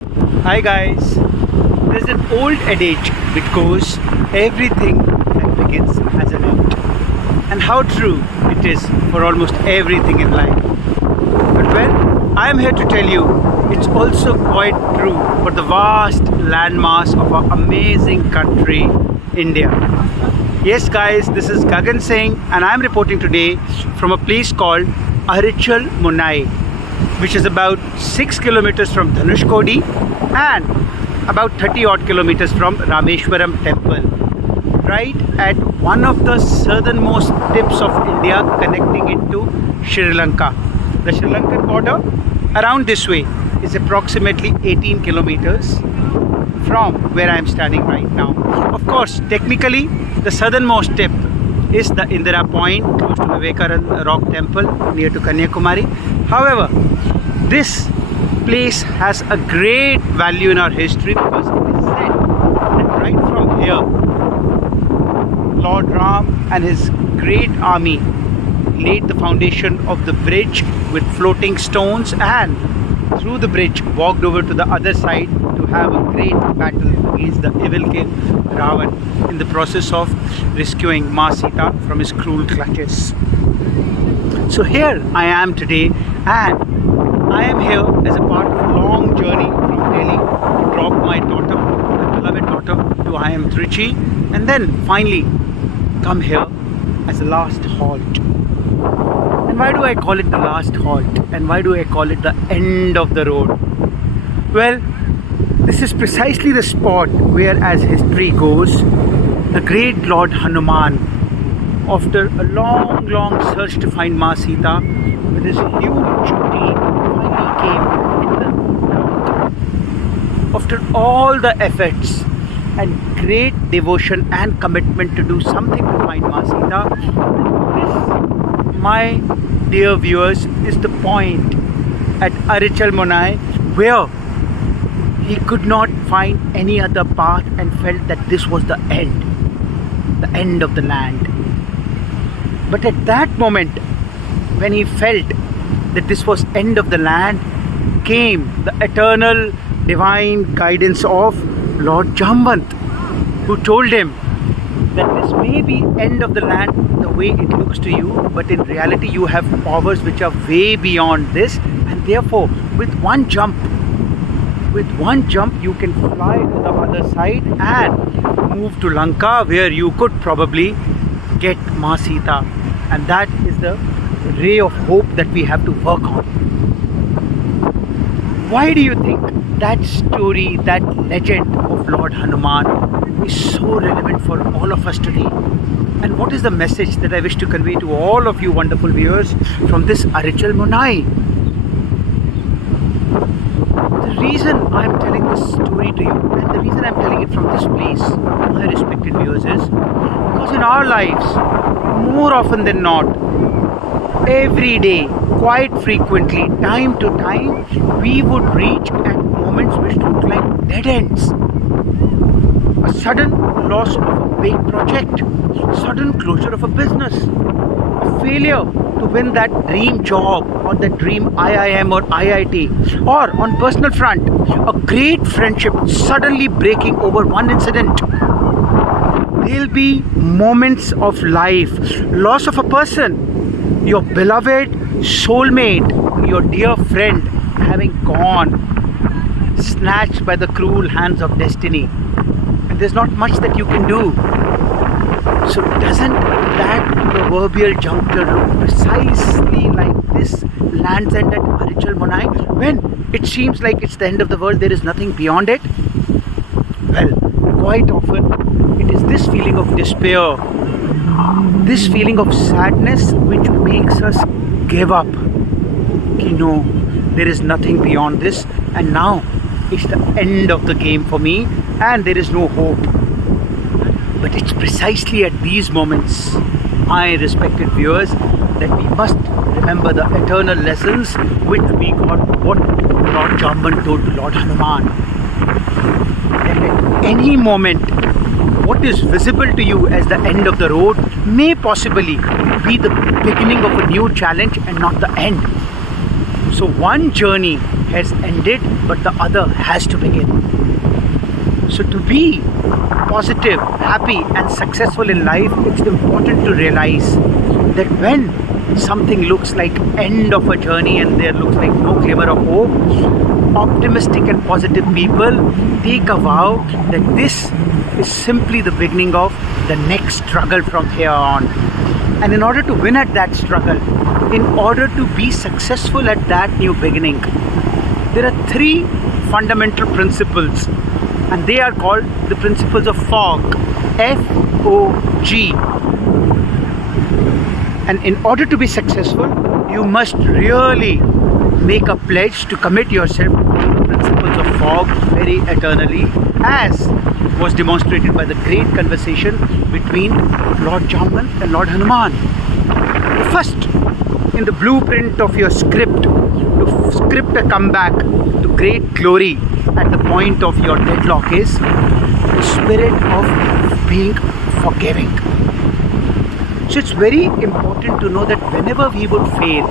Hi guys, there's an old adage which goes, everything that begins has an end. And how true it is for almost everything in life. But well, I am here to tell you, it's also quite true for the vast landmass of our amazing country, India. Yes guys, this is Gagan Singh and I am reporting today from a place called Arichal Munai, which is about 6 kilometers from Dhanushkodi and about 30 odd kilometers from Rameshwaram temple, right at one of the southernmost tips of India, connecting it to Sri Lanka. The Sri Lankan border around this way is approximately 18 kilometers from where I am standing right now. Of course, technically the southernmost tip is the Indira Point close to Vivekananda Rock Temple near to Kanyakumari. However, this place has a great value in our history because it is said that right from here, Lord Ram and his great army laid the foundation of the bridge with floating stones, and through the bridge walked over to the other side to have a great battle against the evil king Ravan in the process of rescuing Ma Sita from his cruel clutches. So here I am today, and I am here as a part of a long journey from Delhi to drop my daughter, my beloved daughter, to IIM Trichy, and then finally come here as a last halt. And why do I call it the last halt? And why do I call it the end of the road? Well, this is precisely the spot where, as history goes, the great Lord Hanuman, after a long search to find Ma Sita, with his huge team, finally came in the Lanka. After all the efforts and great devotion and commitment to do something to find Ma Sita, this, my dear viewers, is the point at Arichal Munai where he could not find any other path and felt that this was the end of the land. But at that moment, when he felt that this was end of the land, came the eternal divine guidance of Lord Jambant, who told him that this may be end of the land the way it looks to you, but in reality you have powers which are way beyond this, and therefore with one jump you can fly to the other side and move to Lanka, where you could probably get Ma Sita. And that is the ray of hope that we have to work on. Why do you think that story, that legend of Lord Hanuman is so relevant for all of us today? And what is the message that I wish to convey to all of you wonderful viewers from this Arichal Munai? The reason I am telling this story to you, and the reason I am telling it from this place, my respected viewers, is because in our lives, more often than not, every day, quite frequently, time to time, we would reach at moments which look like dead ends. A sudden loss of a big project, sudden closure of a business, a failure to win that dream job or that dream IIM or IIT, or on personal front, a great friendship suddenly breaking over one incident. There'll be moments of life, loss of a person, your beloved soulmate, your dear friend having gone, snatched by the cruel hands of destiny, and there's not much that you can do. So doesn't that proverbial juncture look precisely like this land's end at Arichal Munai, when it seems like it's the end of the world, there is nothing beyond it? Well, quite often it is this feeling of despair, this feeling of sadness which makes us give up. No, there is nothing beyond this, and now it's the end of the game for me and there is no hope. But it's precisely at these moments, my respected viewers, that we must remember the eternal lessons which we got, what Lord Jambant told to Lord Hanuman. That at any moment, what is visible to you as the end of the road may possibly be the beginning of a new challenge and not the end. So one journey has ended, but the other has to begin. So to be positive, happy and successful in life, it's important to realize that when something looks like end of a journey and there looks like no glimmer of hope, optimistic and positive people take a vow that this is simply the beginning of the next struggle from here on. And in order to win at that struggle, in order to be successful at that new beginning, there are three fundamental principles, and they are called the principles of F.O.G.G. F-O-G. And in order to be successful, you must really make a pledge to commit yourself to the principles of F.O.G.G. very eternally, as was demonstrated by the great conversation between Lord Hanuman and Lord Hanuman. The first, in the blueprint of your script, to script a comeback to great glory at the point of your deadlock, is the spirit of being forgiving. So it's very important to know that whenever we would fail,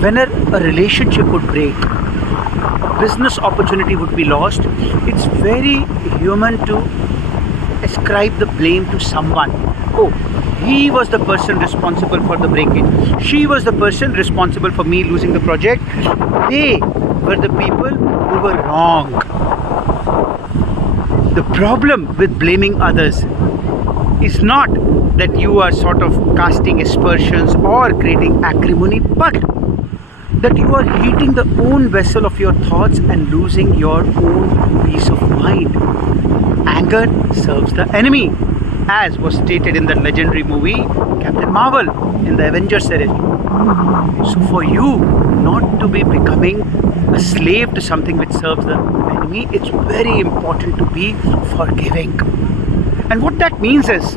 whenever a relationship would break, a business opportunity would be lost, it's very human to ascribe the blame to someone. Oh, he was the person responsible for the breakage. She was the person responsible for me losing the project. They were the people who were wrong. The problem with blaming others is not that you are sort of casting aspersions or creating acrimony, but that you are heating the own vessel of your thoughts and losing your own peace of mind. Anger serves the enemy, as was stated in the legendary movie Captain Marvel in the Avengers series. So for you not to be becoming a slave to something which serves the enemy, it's very important to be forgiving. And what that means is,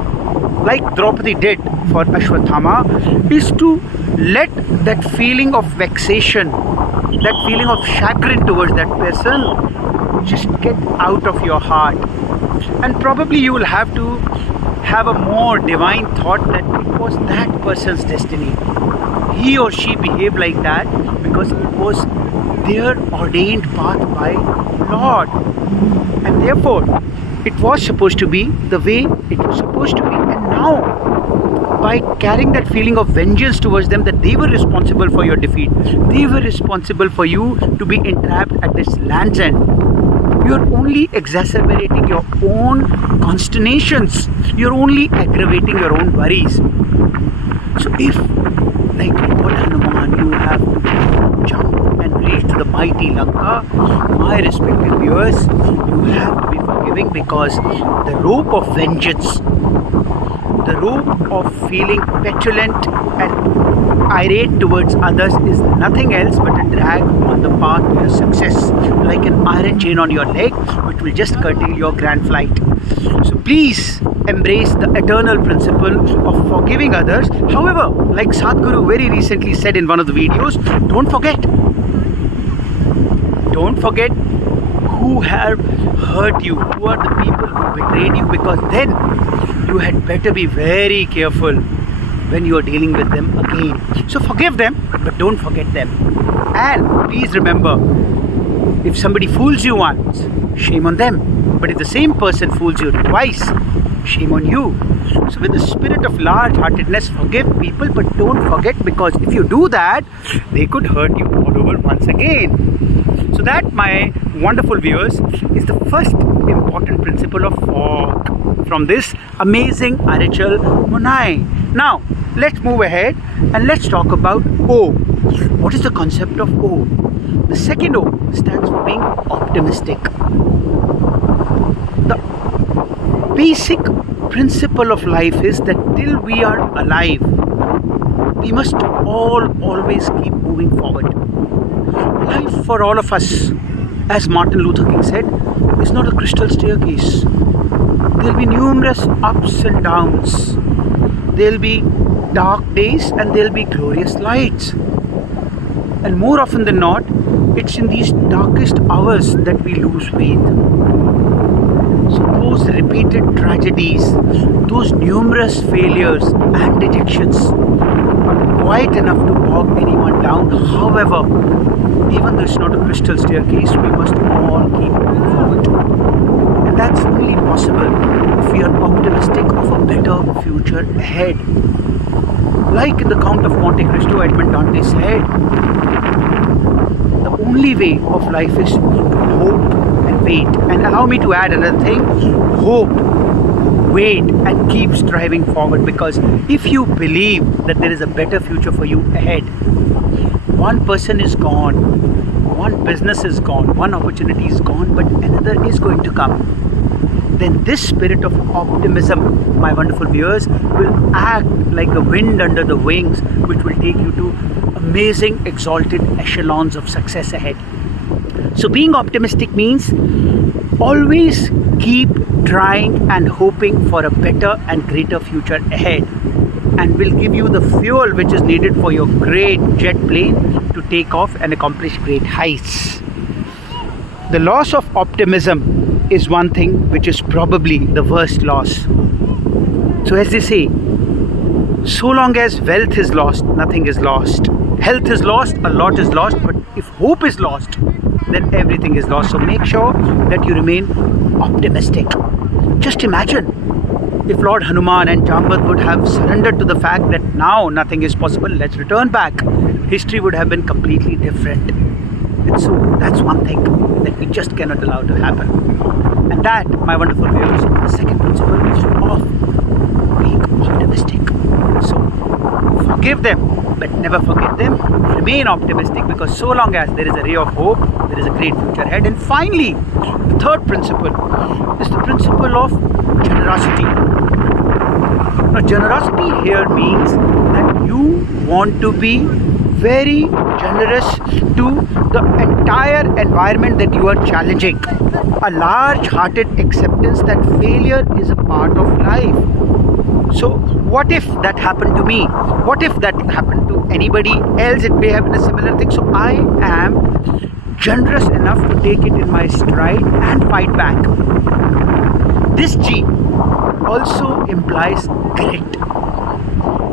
like Draupadi did for Ashwatthama, is to let that feeling of vexation, that feeling of chagrin towards that person, just get out of your heart. And probably you will have to have a more divine thought that it was that person's destiny. He or she behaved like that because it was their ordained path by Lord. And therefore, it was supposed to be the way it was supposed to be. And now, by carrying that feeling of vengeance towards them, that they were responsible for your defeat, they were responsible for you to be entrapped at this land's end, you are only exacerbating your own consternations. You're only aggravating your own worries. So if, like Lord Hanuman, you have to jump and reach to the mighty Lanka, my respected viewers, you have to be forgiving, because the rope of vengeance, the rope of feeling petulant and irate towards others is nothing else but a drag on the path to your success, like an iron chain on your leg which will just curtail your grand flight. So please embrace the eternal principle of forgiving others. However, like Sadhguru very recently said in one of the videos, don't forget who have hurt you, who are the people who betrayed you, because then you had better be very careful when you are dealing with them again. So forgive them, but don't forget them. And please remember, if somebody fools you once, shame on them. But if the same person fools you twice, shame on you. So with the spirit of large-heartedness, forgive people, but don't forget, because if you do that, they could hurt you all over once again. So that, my wonderful viewers, is the first important principle of F.O.G.G. from this amazing Arichal Munai. Now, let's move ahead and let's talk about O. What is the concept of O? The second O stands for being optimistic. The basic principle of life is that till we are alive, we must always keep moving forward. Life for all of us, as Martin Luther King said, is not a crystal staircase. There will be numerous ups and downs. There will be dark days and there will be glorious lights. And more often than not, it's in these darkest hours that we lose faith. So those repeated tragedies, those numerous failures and rejections are quite enough to bog anyone down. However, even though it's not a crystal staircase, we must all keep moving forward. And that's only possible if we are optimistic of a better future ahead. Like in the Count of Monte Cristo, Edmond Dante said, the only way of life is to hope and wait. And allow me to add another thing: hope, wait, and keep striving forward. Because if you believe that there is a better future for you ahead, one person is gone, one business is gone, one opportunity is gone, but another is going to come. Then this spirit of optimism, my wonderful viewers, will act like the wind under the wings, which will take you to amazing exalted echelons of success ahead. So being optimistic means always keep trying and hoping for a better and greater future ahead, and will give you the fuel which is needed for your great jet plane to take off and accomplish great heights. The loss of optimism is one thing which is probably the worst loss. So as they say, so long as wealth is lost, nothing is lost. Health is lost, a lot is lost, but if hope is lost, then everything is lost. So make sure that you remain optimistic. Just imagine if Lord Hanuman and Jambat would have surrendered to the fact that now nothing is possible, let's return back, history would have been completely different. And so that's one thing that we just cannot allow to happen. And that, my wonderful viewers, is the second principle of being optimistic. So forgive them, but never forget them. Remain optimistic, because so long as there is a ray of hope, there is a great future ahead. And finally, the third principle is the principle of generosity. Now, generosity here means that you want to be very generous to the entire environment that you are challenging. A large-hearted acceptance that failure is a part of life. So what if that happened to me? What if that happened to anybody else? It may have been a similar thing. So I am generous enough to take it in my stride and fight back. This G also implies grit.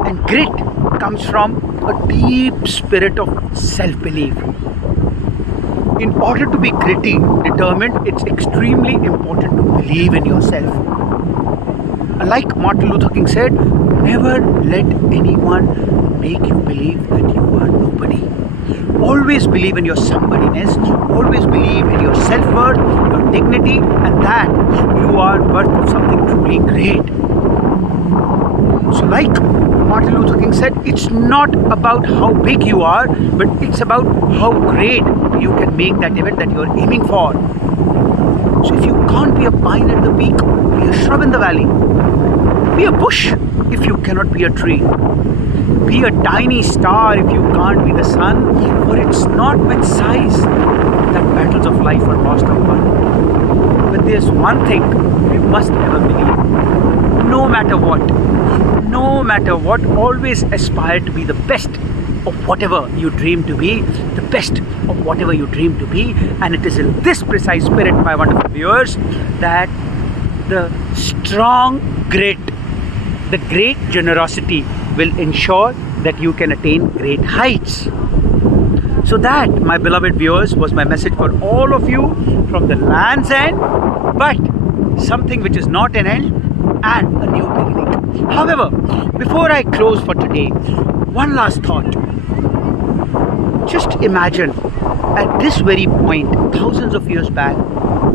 And grit comes from a deep spirit of self-belief. In order to be gritty, determined, it's extremely important to believe in yourself. Like Martin Luther King said, never let anyone make you believe that you are nobody. Always believe in your somebodyness, always believe in your self-worth, your dignity, and that you are worth of something truly great. So like Martin Luther King said, it's not about how big you are, but it's about how great you can make that event that you're aiming for. So if you can't be a pine at the peak, be a shrub in the valley. Be a bush if you cannot be a tree. Be a tiny star if you can't be the sun, for it's not with size that battles of life are lost or won. But there's one thing we must ever believe. No matter what, always aspire to be the best of whatever you dream to be, the best of whatever you dream to be. And it is in this precise spirit, my wonderful viewers, that the strong grit, the great generosity will ensure that you can attain great heights. So that, my beloved viewers, was my message for all of you from the land's end, but something which is not an end and a new beginning. However, before I close for today, one last thought. Just imagine, at this very point, thousands of years back,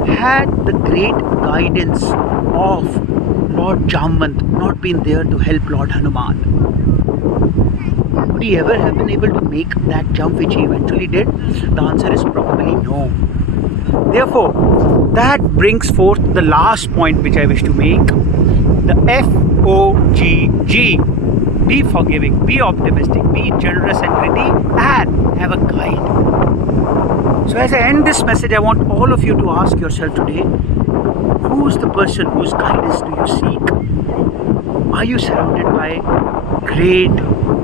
had the great guidance of Lord Jambat not been there to help Lord Hanuman, would he ever have been able to make that jump which he eventually did? The answer is probably no. Therefore, that brings forth the last point which I wish to make. The F.O.G.G. Be forgiving, be optimistic, be generous and gritty, and have a guide. So as I end this message, I want all of you to ask yourself today, who's the person whose guidance do you seek? Are you surrounded by great,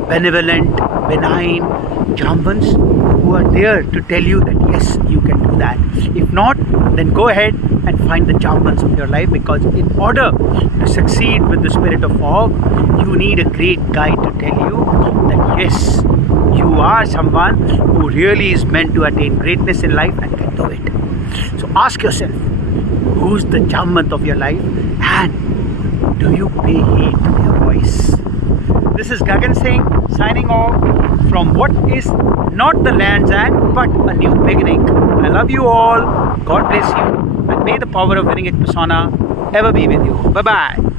benevolent, benign Jambans? who are there to tell you that yes, you can do that. If not, then go ahead and find the champions of your life, because in order to succeed with the spirit of fog, you need a great guide to tell you that yes, you are someone who really is meant to attain greatness in life and can do it. So ask yourself, who's the champion of your life, and do you pay heed to their voice? This is Gagan Singh signing off from what is not the land's end but a new beginning. I love you all. God bless you, and may the power of winning it persona ever be with you. Bye bye.